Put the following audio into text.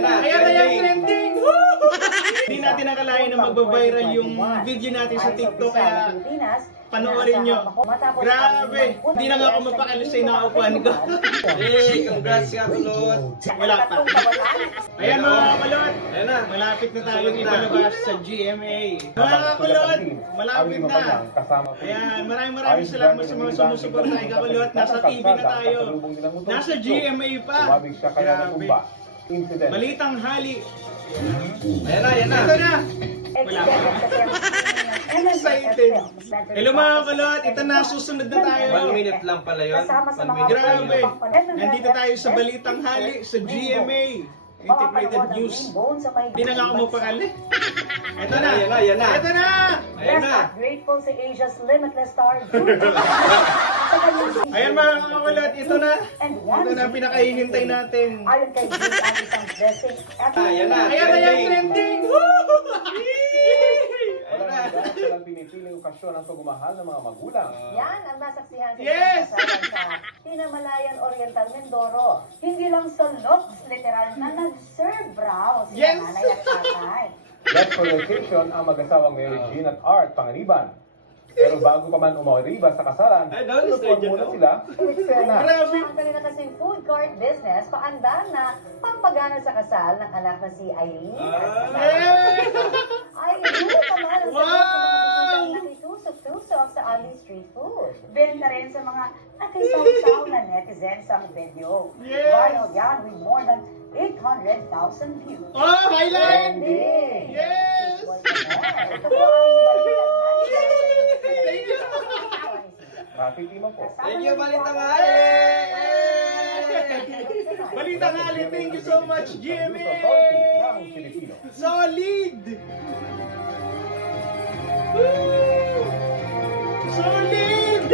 Ayan na yung trending! Hindi natin nakalain na magbabiral yung video natin sa TikTok, kaya panoorin nyo. Grabe! Hindi na nga ako mapakalis sa inaupuan ko. Hey, congrats ka, Kulot. Wala pa. Ayan mga kakulot, Ayan na. malapit na tayong ipalabas sa GMA. Mga kakulot, malapit na. Ayan, maraming salamat sa mga sumusuporta kay kakulot. Nasa TV na tayo. Nasa GMA pa. Grabe. Balitang hali. Ayan na, ayan na. Ito na. Wala pa. Excited. Hello mga kakulot, ito na, susunod na tayo. 1 minute lang pala yun. 1 minute. Grabe. Nandito tayo sa Balitang Hali sa GMA. Integrated News. Hindi na nga ako mapakali. Ito na. Ayan na, ayan na. Ito na. Ayan na. Grateful si Asia's Limitless Star. Ayan mga kakulot, ito na. Ito na, pinakahihintay natin. Ayon kay Julie, ang isang blessing. Ayan na. Ayan na yung trending. Dahil ang pinipiling okasyon ang pagmamahal ng mga magulang. Yan ang nasaksihan sa Yes! kasalan sa Tinamalayan Oriental Mindoro. Hindi lang sa looks, literal na nag-serve raw si Yes! nanay at tatay. Left for location ang mag-asawang Mary Jean at Art Pangariban. Pero bago pa man umariba sa kasalan, Ay, doon, tulog muna sila sa eksena. Grabe. Ang kanila kasing food court business, paandar na pampagana sa kasal ng anak na si Eileen. Ay, yun naman ang sagot sa mga bisitang nakitusok-tusok sa Ali Street Food. Benta rin sa mga nakisaw-saw na netizens ang video. Yes! Viral yan with more than 800,000 views. Oh, highlight! Trending! Yes! Ito po ang balikan Thank you. Makikima po. Thank you, Balitang Hali! Balitang Hali, thank you so much, Jimmy! Ng Pilipino. Solid! Woo! Solid!